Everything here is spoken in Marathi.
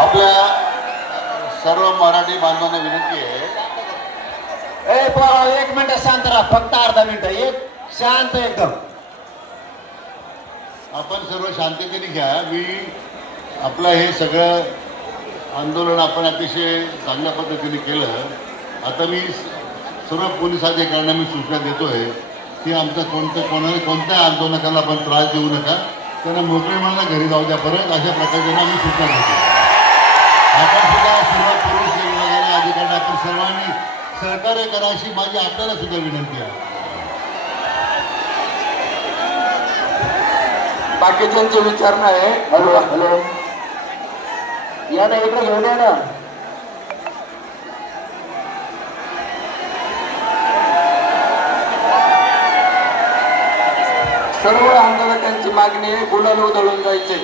आपल्या सर्व मराठी बांधवांना विनंती आहे. ए पोरा एक मिनिट शांत राहा फक्त अर्धा मिनिट. एक शांत एकदम. आपण सर्व शांततेने घ्या. मी आपलं हे सगळं आंदोलन आपण अतिशय चांगल्या पद्धतीने केलं. आता मी सर्व पोलीस अधिकाऱ्यांना मी सूचना देतो आहे की आमचं कोणतं कोणाला कोणत्या आंदोलकाला आपण त्रास देऊ नका. त्यांना मोकळे मला घरी जाऊ द्या परत. अशा प्रकारच्या आम्ही सूचना देतो आपण सुद्धा सर्व पोलीस विभागाने अधिकाऱ्यांना आपण सर्वांनी सहकार्य करा अशी माझी आपल्याला सुद्धा विनंती आहे. बाकीच्यांचे विचार नाही. Hello hello. या ना इकडे घेऊन या ना. सर्व आंदोलकांची मागणी आहे गुलाल उधळून जायचे.